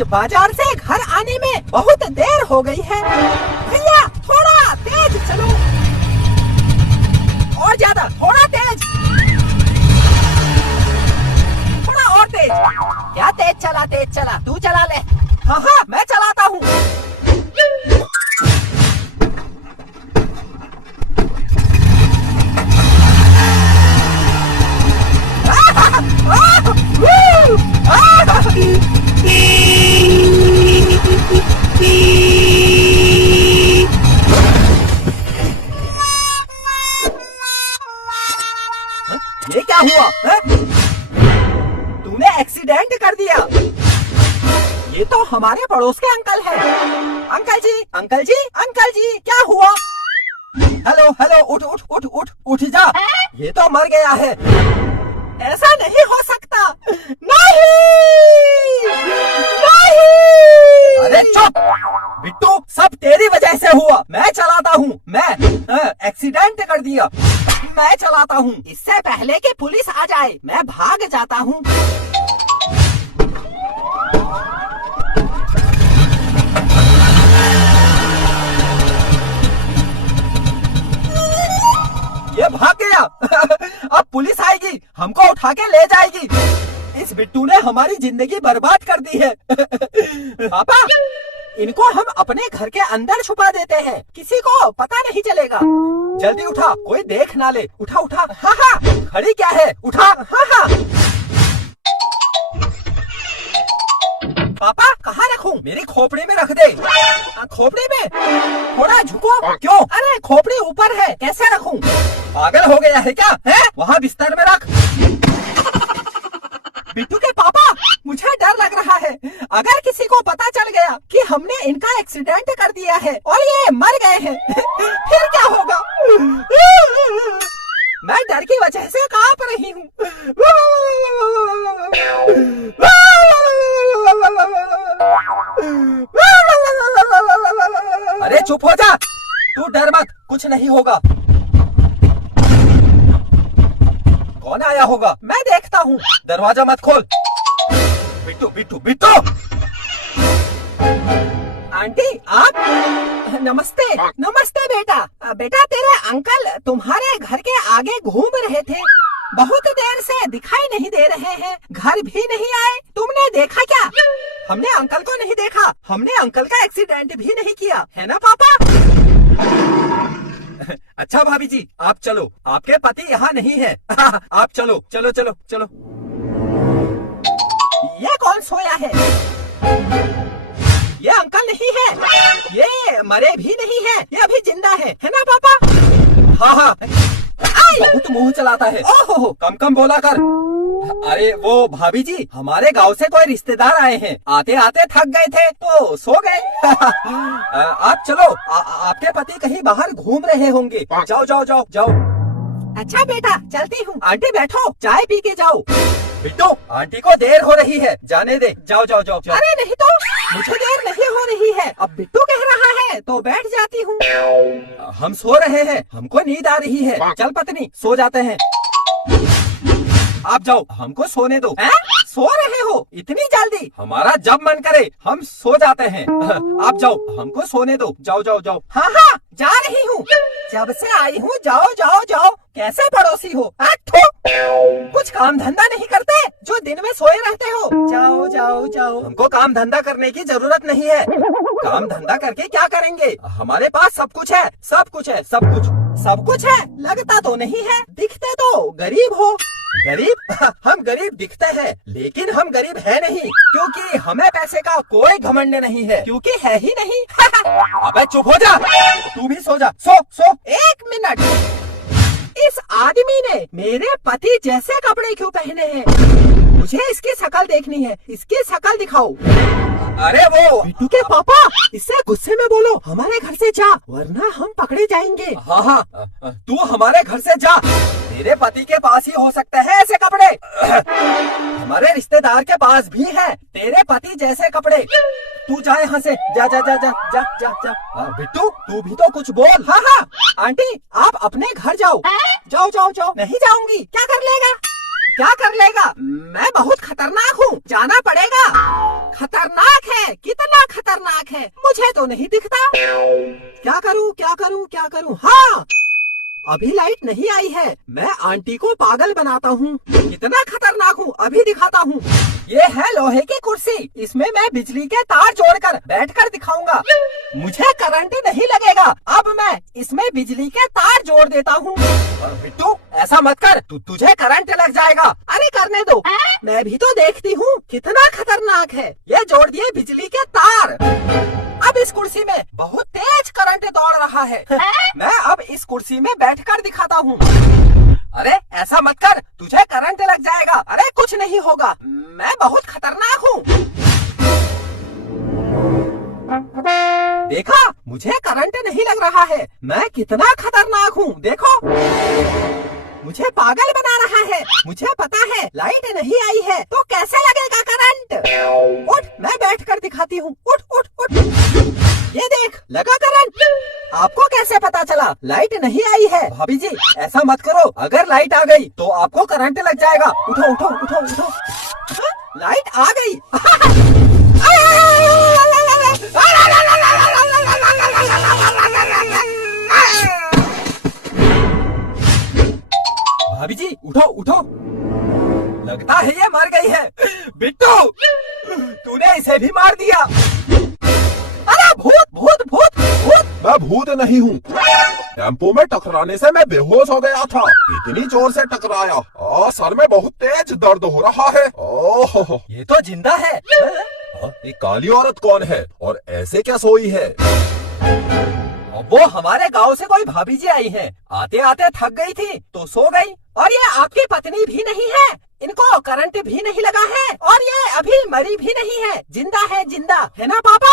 आज बाजार से घर आने में बहुत देर हो गई है। भैया थोड़ा तेज चलो, और ज्यादा, थोड़ा तेज, थोड़ा और तेज। क्या तेज चला, तू चला ले। हाँ हाँ मैं चलाता हूँ। ये क्या हुआ है? तूने एक्सीडेंट कर दिया। ये तो हमारे पड़ोस के अंकल हैं। अंकल जी क्या हुआ? हेलो उठ जा। ये तो मर गया है। ऐसा नहीं हो सकता। नहीं। अरे चुप बिट्टू, सब तेरी वजह से हुआ। मैं चलाता हूँ, मैं एक्सीडेंट कर दिया। मैं चलाता हूँ। इससे पहले कि पुलिस आ जाए मैं भाग जाता हूँ। ये भाग गया। अब पुलिस आएगी, हमको उठा के ले जाएगी। इस बिट्टू ने हमारी जिंदगी बर्बाद कर दी है। पापा, इनको हम अपने घर के अंदर छुपा देते हैं, किसी को पता नहीं चलेगा। जल्दी उठा, कोई देख ना ले। उठा। हाँ खड़ी क्या है, उठा। हाँ पापा कहाँ रखूं? मेरी खोपड़ी में रख दे। खोपड़ी में? थोड़ा झुको। क्यों? अरे खोपड़ी ऊपर है, कैसे रखूं? पागल हो गया है क्या? है वहाँ बिस्तर में रख। बिट्टू के पापा, मुझे डर लग रहा है। अगर किसी को पता चल गया कि हमने इनका एक्सीडेंट कर दिया है और ये मर गए हैं, फिर क्या होगा? मैं डर की वजह से कांप रही हूँ। अरे चुप हो जा, तू डर मत, कुछ नहीं होगा। कौन आया होगा? मैं देखता हूँ। दरवाजा मत खोल। बिट्टू। आंटी आप? नमस्ते बेटा तेरे अंकल तुम्हारे घर के आगे घूम रहे थे, बहुत देर से दिखाई नहीं दे रहे हैं, घर भी नहीं आए। तुमने देखा क्या? हमने अंकल को नहीं देखा, हमने अंकल का एक्सीडेंट भी नहीं किया, है ना पापा? अच्छा भाभी जी, आप चलो, आपके पति यहाँ नहीं है। आप चलो। ये कौन सोया है? ये अंकल नहीं है, ये मरे भी नहीं है, ये अभी जिंदा है ना पापा? हाँ बहुत मुंह चलाता है। ओहो कम बोला कर। अरे वो भाभी जी, हमारे गांव से कोई रिश्तेदार आए हैं, आते आते थक गए थे तो सो गए। आप चलो, आपके पति कहीं बाहर घूम रहे होंगे। जाओ। अच्छा बेटा चलती हूँ। आंटी बैठो, चाय पी के जाओ। बिट्टू, आंटी को देर हो रही है, जाने दे। जाओ। अरे नहीं तो, मुझे देर नहीं हो रही है, अब बिट्टू कह रहा है तो बैठ जाती हूँ। हम सो रहे हैं, हमको नींद आ रही है। चल पत्नी, सो जाते हैं। आप जाओ, हमको सोने दो। सो रहे हो इतनी जल्दी? हमारा जब मन करे हम सो जाते हैं। आप जाओ, हमको सोने दो। जाओ। हाँ जा रही हूँ, जब से आई हूँ। जाओ। कैसे पड़ोसी हो? कुछ काम धंधा नहीं करते जो दिन में सोए रहते हो? जाओ। हमको काम धंधा करने की जरूरत नहीं है। काम धंधा करके क्या करेंगे? हमारे पास सब कुछ है। सब कुछ है लगता तो नहीं है, दिखते तो गरीब हो। गरीब? हम गरीब दिखते हैं, लेकिन हम गरीब है नहीं, क्योंकि हमें पैसे का कोई घमंड नहीं है, क्योंकि है ही नहीं। अबे चुप हो जा, तू भी सो जा। सो। 1 मिनट, इस आदमी ने मेरे पति जैसे कपड़े क्यों पहने हैं? मुझे इसकी शक्ल देखनी है, इसकी शक्ल दिखाओ। अरे वो बिट्टू के पापा, इससे गुस्से में बोलो हमारे घर से जा, वरना हम पकड़े जाएंगे। हाँ तू हमारे घर से जा, तेरे पति के पास ही हो सकते हैं ऐसे कपड़े। हमारे रिश्तेदार के पास भी है तेरे पति जैसे कपड़े। तू जा यहाँ से, जा। बिट्टू तू भी तो कुछ बोल। हाँ आंटी आप अपने घर जाओ। जाओ। नहीं जाऊंगी। क्या कर लेगा? मैं बहुत खतरनाक हूँ, जाना पड़ेगा। खतरनाक है, कितना खतरनाक है, मुझे तो नहीं दिखता। क्या करूं क्या करूं क्या करूं? हाँ, अभी लाइट नहीं आई है। मैं आंटी को पागल बनाता हूँ। कितना खतरनाक हूँ, अभी दिखाता हूँ। ये है लोहे की कुर्सी, इसमें मैं बिजली के तार जोड़कर बैठकर दिखाऊंगा। मुझे करंट नहीं लगेगा। अब मैं इसमें बिजली के तार जोड़ देता हूँ। बिट्टू ऐसा मत कर, तुझे करंट लग जाएगा। अरे करने दो, मैं भी तो देखती हूँ कितना खतरनाक है। ये जोड़ दिए बिजली के तार। अब इस कुर्सी में बहुत तेज करंट दौड़ रहा है। मैं अब इस कुर्सी में बैठकर दिखाता हूँ। अरे ऐसा मत कर, तुझे करंट लग जाएगा। अरे कुछ नहीं होगा, मैं बहुत खतरनाक हूँ। देखा, मुझे करंट नहीं लग रहा है। मैं कितना खतरनाक हूँ, देखो। मुझे पागल बना रहा है। मुझे पता है लाइट नहीं आई है तो कैसे लगेगा करंट। उठ, मैं बैठकर दिखाती हूँ। उठ उठ उठ, ये देख, लगा करंट। आपको कैसे पता चला लाइट नहीं आई है? भाभी जी ऐसा मत करो, अगर लाइट आ गई तो आपको करंट लग जाएगा। उठो उठो उठो उठो। हाँ, लाइट आ गई। भाभी जी उठो उठो, लगता है ये मर गई है। बिट्टू, तूने इसे भी मार दिया। अरे भूत भूत भूत भूत। मैं भूत नहीं हूँ। टेम्पो में टकराने से मैं बेहोश हो गया था। इतनी जोर से टकराया, सर में बहुत तेज दर्द हो रहा है। ओह, ये तो जिंदा है। ये काली औरत कौन है और ऐसे क्या सोई है? वो हमारे गांव से कोई भाभी जी आई हैं। आते आते थक गई थी तो सो गई। और ये आपकी पत्नी भी नहीं है, इनको करंट भी नहीं लगा है, और ये अभी मरी भी नहीं है, जिंदा है, जिंदा है ना पापा?